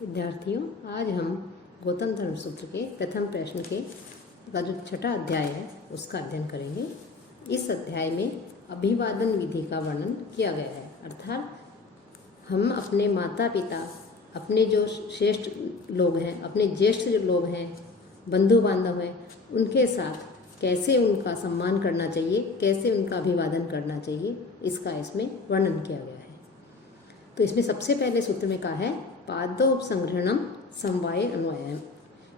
विद्यार्थियों, आज हम गौतम धर्म सूत्र के प्रथम प्रश्न के का जो छठा अध्याय है उसका अध्ययन करेंगे। इस अध्याय में अभिवादन विधि का वर्णन किया गया है, अर्थात हम अपने माता पिता, अपने जो श्रेष्ठ लोग हैं, अपने ज्येष्ठ जो लोग हैं, बंधु बांधव हैं, उनके साथ कैसे उनका सम्मान करना चाहिए, कैसे उनका अभिवादन करना चाहिए, इसका इसमें वर्णन किया गया है। तो इसमें सबसे पहले सूत्र में कहा है पादोपसंग्रहणम समवाय अन्वयम,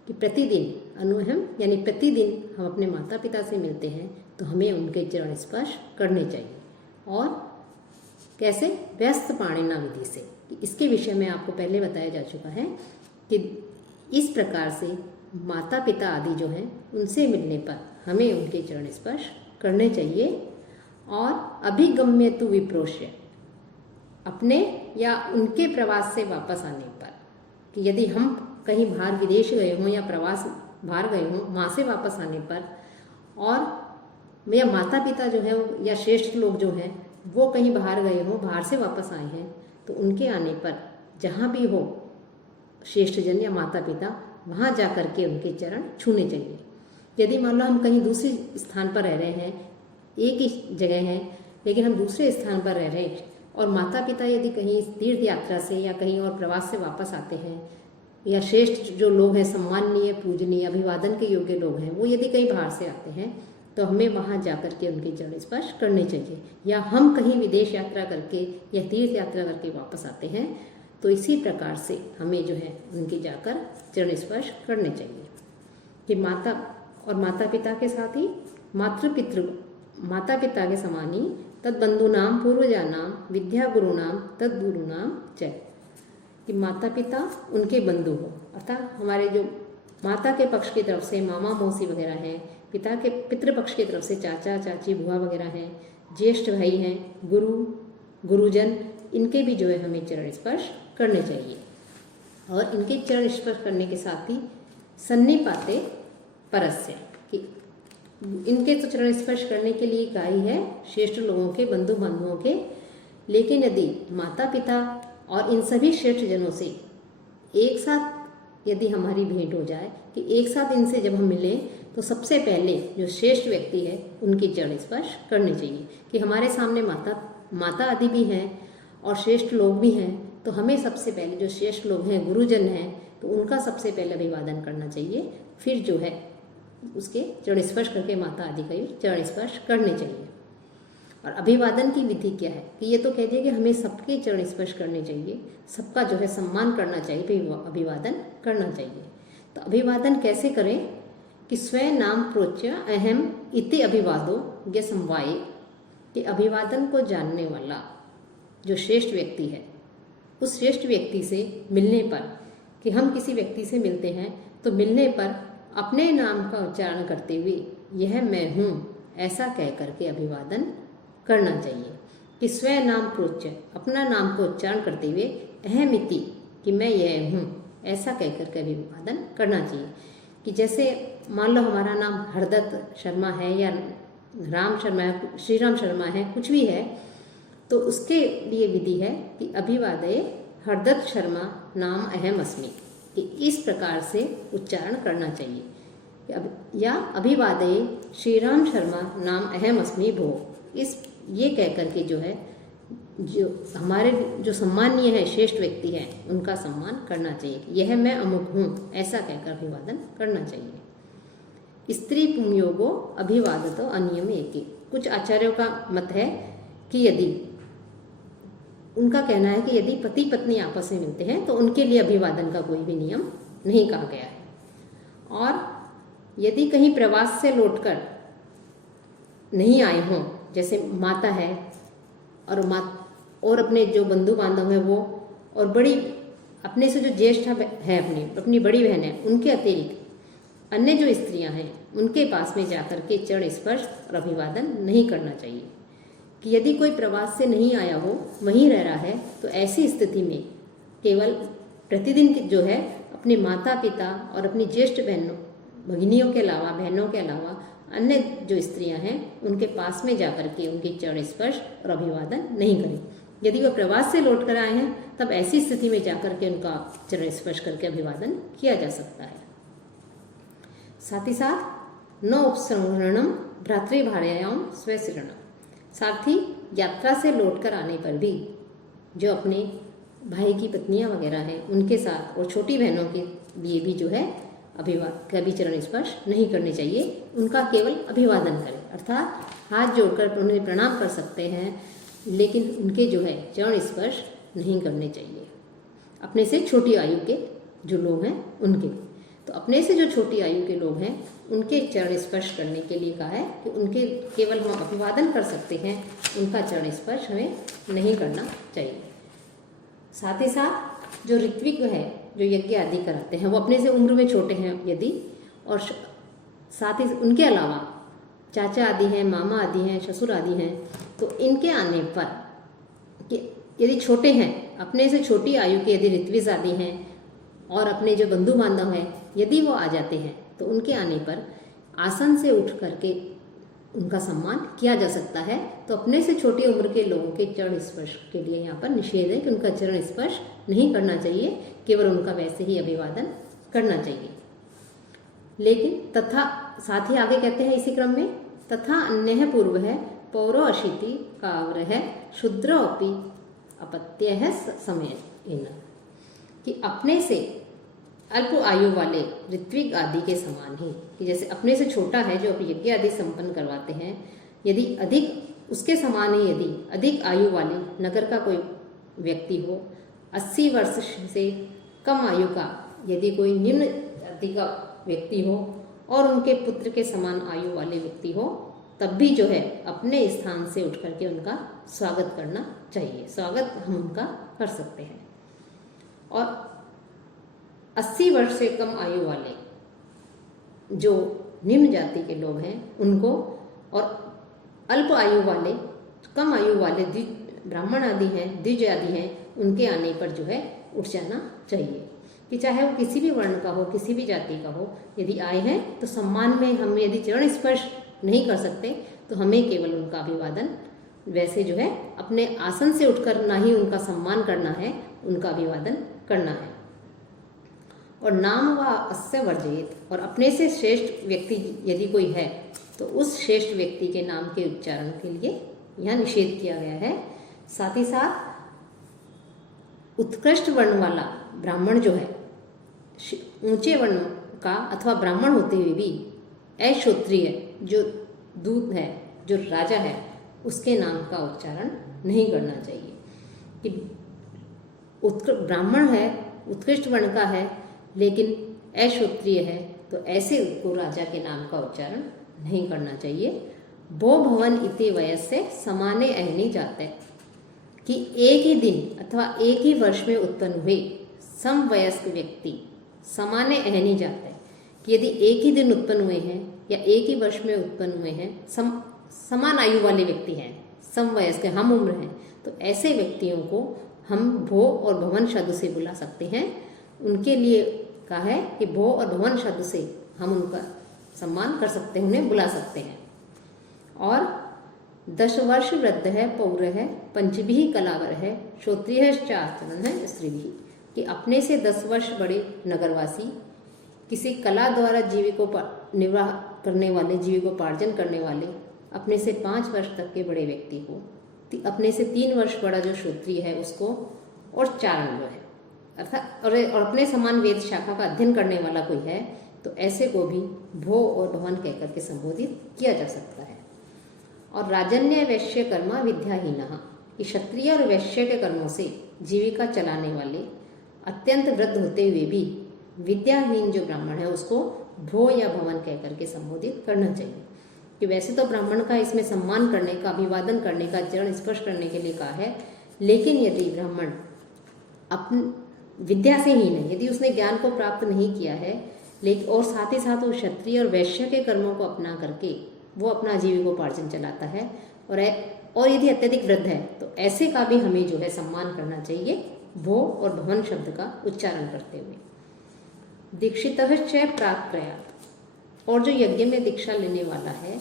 कि प्रतिदिन अनुहम यानी प्रतिदिन हम अपने माता पिता से मिलते हैं तो हमें उनके चरण स्पर्श करने चाहिए। और कैसे? व्यस्त पाणिना विधि से। इसके विषय में आपको पहले बताया जा चुका है कि इस प्रकार से माता पिता आदि जो हैं उनसे मिलने पर हमें उनके चरण स्पर्श करने चाहिए। और अभिगम्य तु विप्रोष्य, अपने या उनके प्रवास से वापस आने पर, कि यदि हम कहीं बाहर विदेश गए हों या प्रवास बाहर गए हों, वहाँ से वापस आने पर, और या माता पिता जो है या श्रेष्ठ लोग जो हैं वो कहीं बाहर गए हों, बाहर से वापस आए हैं, तो उनके आने पर जहाँ भी हो श्रेष्ठ जन या माता पिता, वहाँ जा कर के उनके चरण छूने चाहिए। यदि मान लो हम कहीं दूसरे स्थान पर रह रहे हैं, एक ही जगह है लेकिन हम दूसरे स्थान पर रह रहे हैं, और माता पिता यदि कहीं तीर्थ यात्रा से या कहीं और प्रवास से वापस आते हैं, या श्रेष्ठ जो लोग हैं, सम्माननीय, पूजनीय, अभिवादन के योग्य लोग हैं, वो यदि कहीं बाहर से आते हैं तो हमें वहाँ जा कर के उनके चरण स्पर्श करने चाहिए। या हम कहीं विदेश यात्रा करके या तीर्थ यात्रा करके वापस आते हैं तो इसी प्रकार से हमें जो है उनके जाकर चरण स्पर्श करने चाहिए। कि माता पिता के साथ ही मातृपितृ, माता पिता के समान ही तद बंधुनाम पूर्वजानाम विद्या गुरुनाम तद गुरुनाम च, कि माता पिता उनके बंधु हो, अर्थात हमारे जो माता के पक्ष की तरफ से मामा मौसी वगैरह हैं, पिता के पितृपक्ष की तरफ से चाचा चाची बुआ वगैरह हैं, ज्येष्ठ भाई हैं, गुरुजन, इनके भी जो है हमें चरण स्पर्श करने चाहिए। और इनके चरण स्पर्श करने के साथ ही सन्निपाते परस्य, कि इनके तो चरण स्पर्श करने के लिए कहा ही है श्रेष्ठ लोगों के, बंधु बांधवों के, लेकिन यदि माता पिता और इन सभी श्रेष्ठ जनों से एक साथ यदि हमारी भेंट हो जाए, कि एक साथ इनसे जब हम मिलें तो सबसे पहले जो श्रेष्ठ व्यक्ति है उनके चरण स्पर्श करने चाहिए। कि हमारे सामने माता आदि भी हैं और श्रेष्ठ लोग भी हैं, तो हमें सबसे पहले जो श्रेष्ठ लोग हैं, गुरुजन हैं, तो उनका सबसे पहले अभिवादन करना चाहिए, फिर जो है उसके चरण स्पर्श करके माता आदि का चरण स्पर्श करने चाहिए। और अभिवादन की विधि क्या है? कि ये तो कह दिया कि हमें सबके चरण स्पर्श करने चाहिए, सबका जो है सम्मान करना चाहिए, फिर अभिवादन करना चाहिए। तो अभिवादन कैसे करें? कि स्वयं नाम प्रोच्य अहम इति अभिवादो ज्ञ समवाये, कि अभिवादन को जानने वाला जो श्रेष्ठ व्यक्ति है, उस श्रेष्ठ व्यक्ति से मिलने पर, कि हम किसी व्यक्ति से मिलते हैं तो मिलने पर अपने नाम का उच्चारण करते हुए यह मैं हूँ ऐसा कह करके अभिवादन करना चाहिए। कि स्वयं नाम प्रोच्य, अपना नाम को उच्चारण करते हुए अहमिति, कि मैं यह हूँ ऐसा कह करके अभिवादन करना चाहिए। कि जैसे मान लो हमारा नाम हरदत्त शर्मा है या राम शर्मा है, श्री राम शर्मा है, कुछ भी है, तो उसके लिए विधि है कि अभिवादये हरदत्त शर्मा नाम अहम अस्मि, कि इस प्रकार से उच्चारण करना चाहिए। या अभिवादये श्री राम शर्मा नाम अहम अस्मि भो, इस ये कह करके जो है जो हमारे जो सम्मानीय है, श्रेष्ठ व्यक्ति है, उनका सम्मान करना चाहिए। यह मैं अमुक हूँ ऐसा कहकर अभिवादन करना चाहिए। स्त्री पुंयोगो अभिवादतो अनियम एके, कुछ आचार्यों का मत है कि यदि उनका कहना है कि यदि पति पत्नी आपस में मिलते हैं तो उनके लिए अभिवादन का कोई भी नियम नहीं कहा गया है। और यदि कहीं प्रवास से लौटकर नहीं आए हों, जैसे माता है और अपने जो बंधु बांधव हैं वो, और बड़ी अपने से जो ज्येष्ठ है, अपनी बड़ी बहन है, उनके अतिरिक्त अन्य जो स्त्रियां हैं उनके पास में जाकर के चरण स्पर्श और अभिवादन नहीं करना चाहिए। कि यदि कोई प्रवास से नहीं आया हो, वहीं रह रहा है, तो ऐसी स्थिति में केवल प्रतिदिन जो है अपने माता पिता और अपनी ज्येष्ठ भगिनियों के अलावा, बहनों के अलावा अन्य जो स्त्रियां हैं उनके पास में जाकर के उनके चरण स्पर्श और अभिवादन नहीं करें। यदि वह प्रवास से लौट कर आए हैं तब ऐसी स्थिति में जाकर के उनका चरण स्पर्श करके अभिवादन किया जा सकता है। साथ ही साथ न उपसंहरणम भ्रातृभार्यायाम स्वशिरणम, साथ ही यात्रा से लौटकर आने पर भी जो अपने भाई की पत्नियां वगैरह हैं उनके साथ और छोटी बहनों के लिए भी जो है कभी चरण स्पर्श नहीं करने चाहिए, उनका केवल अभिवादन करें, अर्थात हाथ जोड़कर उन्हें प्रणाम कर सकते हैं लेकिन उनके जो है चरण स्पर्श नहीं करने चाहिए। अपने से छोटी आयु के जो लोग हैं उनके, तो अपने से जो छोटी आयु के लोग हैं उनके चरण स्पर्श करने के लिए कहा है कि उनके केवल हम अभिवादन कर सकते हैं, उनका चरण स्पर्श हमें नहीं करना चाहिए। साथ ही साथ जो ऋत्विक है जो यज्ञ आदि कराते हैं वो अपने से उम्र में छोटे हैं यदि, और साथ ही उनके अलावा चाचा आदि हैं, मामा आदि हैं, ससुर आदि हैं, तो इनके आने पर कि यदि छोटे हैं, अपने से छोटी आयु के यदि ऋत्विज आदि हैं और अपने जो बंधु बांधव हैं यदि वो आ जाते हैं तो उनके आने पर आसन से उठ करके उनका सम्मान किया जा सकता है। तो अपने से छोटी उम्र के लोगों के चरण स्पर्श के लिए यहाँ पर निषेध है कि उनका चरण स्पर्श नहीं करना चाहिए, केवल उनका वैसे ही अभिवादन करना चाहिए। लेकिन तथा साथ ही आगे कहते हैं इसी क्रम में, तथा अन्य पूर्व है पौरो अशीति काव्र है शूद्र अपि अपत्य है समय, कि अपने से अल्प आयु वाले ऋत्विक आदि के समान ही, कि जैसे अपने से छोटा है जो यज्ञ आदि संपन्न करवाते हैं, यदि अधिक उसके समान ही यदि अधिक आयु वाले नगर का कोई व्यक्ति हो, 80 वर्ष से कम आयु का यदि कोई निम्न जाति का व्यक्ति हो और उनके पुत्र के समान आयु वाले व्यक्ति हो, तब भी जो है अपने स्थान से उठ करके उनका स्वागत करना चाहिए, स्वागत हम उनका कर सकते हैं। और 80 वर्ष से कम आयु वाले जो निम्न जाति के लोग हैं उनको, और अल्प आयु वाले कम आयु वाले ब्राह्मण आदि हैं, द्विज आदि हैं, उनके आने पर जो है उठ जाना चाहिए, कि चाहे वो किसी भी वर्ण का हो, किसी भी जाति का हो, यदि आए हैं तो सम्मान में हम यदि चरण स्पर्श नहीं कर सकते तो हमें केवल उनका अभिवादन वैसे जो है अपने आसन से उठकर ना ही उनका सम्मान करना है, उनका अभिवादन करना है। और नाम व अस्य वर्जित, और अपने से श्रेष्ठ व्यक्ति यदि कोई है तो उस श्रेष्ठ व्यक्ति के नाम के उच्चारण के लिए यह निषेध किया गया है। साथ ही साथ उत्कृष्ट वर्ण वाला ब्राह्मण जो है, ऊंचे वर्ण का अथवा ब्राह्मण होते हुए भी अक्षत्रिय जो दूत है, जो राजा है, उसके नाम का उच्चारण नहीं करना चाहिए। कि ब्राह्मण है, उत्कृष्ट वर्ण का है लेकिन अक्षत्रिय है, तो ऐसे को राजा के नाम का उच्चारण नहीं करना चाहिए। भो भवन इति वयस्य समाने अहनी जाते, कि एक ही दिन अथवा एक ही वर्ष में उत्पन्न हुए समवयस्क व्यक्ति समाने अहनी जाते हैं, कि यदि एक ही दिन उत्पन्न हुए हैं या एक ही वर्ष में उत्पन्न हुए हैं, समान आयु वाले व्यक्ति हैं, समवयस्क हम उम्र हैं, तो ऐसे व्यक्तियों को हम भो और भवन शब्द से बुला सकते हैं। उनके लिए कहा है कि भो और भवन शब्द से हम उनका सम्मान कर सकते हैं, उन्हें बुला सकते हैं। और 10 वर्ष वृद्ध है, पौर है, पंचभी कलावर है, श्रोत्रिय आचरण है, स्त्री भी, कि अपने से 10 वर्ष बड़े नगरवासी, किसी कला द्वारा जीविको निर्वाह करने वाले, जीविकोपार्जन करने वाले, अपने से 5 वर्ष तक के बड़े व्यक्ति को, अपने से 3 वर्ष बड़ा जो श्रोत्रिय है उसको, और चारण जो है अर्थात और अपने समान वेद शाखा का अध्ययन करने वाला कोई है, तो ऐसे को भी भो और भवन कहकर के संबोधित किया जा सकता है। और राजन्य वैश्य कर्मा विद्याहीनः, कि क्षत्रिय और वैश्य के कर्मों से जीविका चलाने वाले अत्यंत वृद्ध होते हुए भी विद्याहीन जो ब्राह्मण है उसको भो या भवन कहकर के संबोधित करना चाहिए। कि वैसे तो ब्राह्मण का इसमें सम्मान करने का, अभिवादन करने का, चरण स्पर्श करने के लिए कहा है, लेकिन यदि ब्राह्मण अपनी विद्या से हीन है, यदि उसने ज्ञान को प्राप्त नहीं किया है, लेकिन और साथ ही साथ वो क्षत्रिय और वैश्य के कर्मों को अपना करके वो अपना जीविकोपार्जन चलाता है, और यदि अत्यधिक वृद्ध है तो ऐसे का भी हमें जो है सम्मान करना चाहिए, भो और भवन शब्द का उच्चारण करते हुए। दीक्षितः च प्राक्प्रयात्, और जो यज्ञ में दीक्षा लेने वाला है,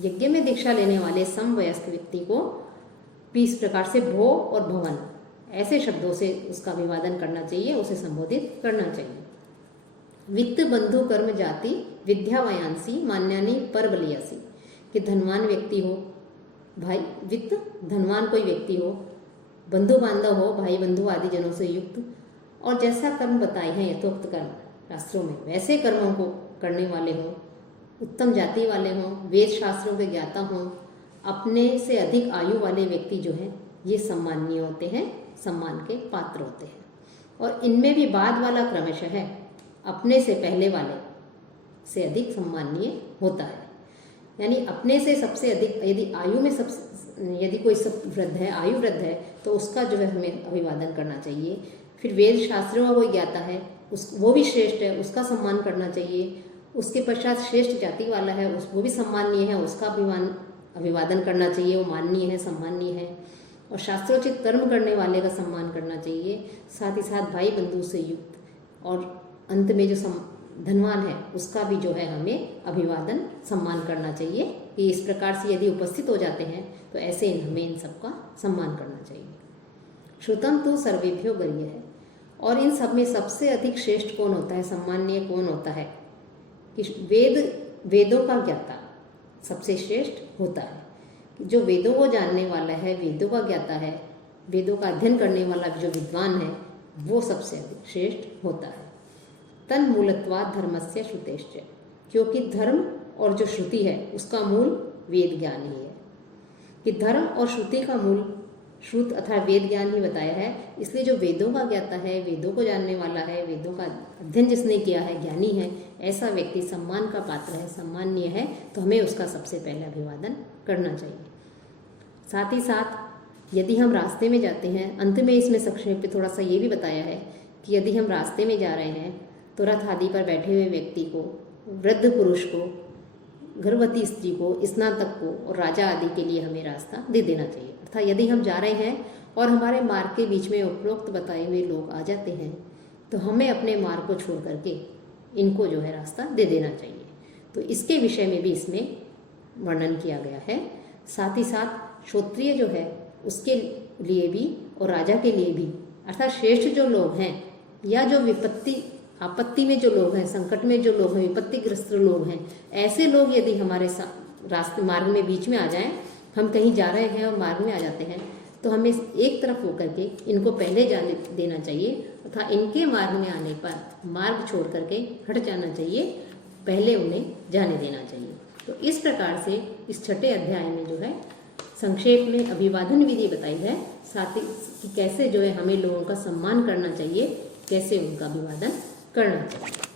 यज्ञ में दीक्षा लेने वाले समवयस्क व्यक्ति को इस प्रकार से भो और भवन ऐसे शब्दों से उसका अभिवादन करना चाहिए, उसे संबोधित करना चाहिए। वित्त बंधु कर्म जाति विद्या वयांसी मान्यानी पर बलियासी, कि धनवान व्यक्ति हो, भाई वित्त धनवान कोई व्यक्ति हो, बंधु बांधव हो, भाई बंधु आदि जनों से युक्त, और जैसा कर्म बताए हैं यथोक्त कर्म शास्त्रों में वैसे कर्मों को करने वाले हों, उत्तम जाति वाले हों, वेद शास्त्रों के ज्ञाता हों, अपने से अधिक आयु वाले व्यक्ति जो हैं ये सम्माननीय होते हैं, सम्मान के पात्र होते हैं। और इनमें भी बाद वाला क्रमशः है अपने से पहले वाले से अधिक सम्माननीय होता है। यानी अपने से सबसे अधिक, यदि आयु में यदि कोई सब वृद्ध है, आयु वृद्ध है, तो उसका जो है हमें अभिवादन करना चाहिए। फिर वेद शास्त्रों का कोई ज्ञाता है, वो भी श्रेष्ठ है, उसका सम्मान करना चाहिए। उसके पश्चात श्रेष्ठ जाति वाला है, वो भी सम्माननीय है, उसका अभिवादन करना चाहिए, वो माननीय है, सम्माननीय है। और शास्त्रोचित कर्म करने वाले का सम्मान करना चाहिए, साथ ही साथ भाई बंधु से युक्त, और अंत में जो धनवान है उसका भी जो है हमें अभिवादन सम्मान करना चाहिए। कि इस प्रकार से यदि उपस्थित हो जाते हैं तो ऐसे हमें इन सबका सम्मान करना चाहिए। श्रुतम तो सर्वेभ्यो गरीय है, और इन सब में सबसे अधिक श्रेष्ठ कौन होता है, सम्माननीय कौन होता है, कि वेदों का ज्ञाता सबसे श्रेष्ठ होता है। जो वेदों को जानने वाला है, वेदों का ज्ञाता है, वेदों का अध्ययन करने वाला जो विद्वान है वो सबसे अधिक श्रेष्ठ होता है। तन मूलत्वाद धर्मस्य श्रुतेश्च, क्योंकि धर्म और जो श्रुति है उसका मूल वेद ज्ञान ही है। कि धर्म और श्रुति का मूल श्रुत अथवा वेद ज्ञान ही बताया है, इसलिए जो वेदों का ज्ञाता है, वेदों को जानने वाला है, वेदों का अध्ययन जिसने किया है, ज्ञानी है, ऐसा व्यक्ति सम्मान का पात्र है, सम्माननीय है, तो हमें उसका सबसे पहले अभिवादन करना चाहिए। साथ ही साथ यदि हम रास्ते में जाते हैं, अंत में इसमें संक्षेप में थोड़ा सा ये भी बताया है कि यदि हम रास्ते में जा रहे हैं तो रथ आदि पर बैठे हुए व्यक्ति को, वृद्ध पुरुष को, गर्भवती स्त्री को, स्नातक को और राजा आदि के लिए हमें रास्ता दे देना चाहिए। अर्थात यदि हम जा रहे हैं और हमारे मार्ग के बीच में उपरोक्त बताए हुए लोग आ जाते हैं तो हमें अपने मार्ग को छोड़ करके इनको जो है रास्ता दे देना चाहिए। तो इसके विषय में भी इसमें वर्णन किया गया है। साथ ही साथ क्षत्रिय जो है उसके लिए भी और राजा के लिए भी, अर्थात श्रेष्ठ जो लोग हैं या जो आपत्ति में जो लोग हैं, संकट में जो लोग हैं, विपत्तिग्रस्त लोग हैं, ऐसे लोग यदि हमारे रास्ते मार्ग में बीच में आ जाएं, हम कहीं जा रहे हैं और मार्ग में आ जाते हैं, तो हमें एक तरफ होकर के इनको पहले जाने देना चाहिए तथा इनके मार्ग में आने पर मार्ग छोड़ करके हट जाना चाहिए, पहले उन्हें जाने देना चाहिए। तो इस प्रकार से इस छठे अध्याय में जो है संक्षेप में अभिवादन विधि बताई है, साथ ही कि कैसे जो है हमें लोगों का सम्मान करना चाहिए, कैसे उनका अभिवादन करना चाहिए।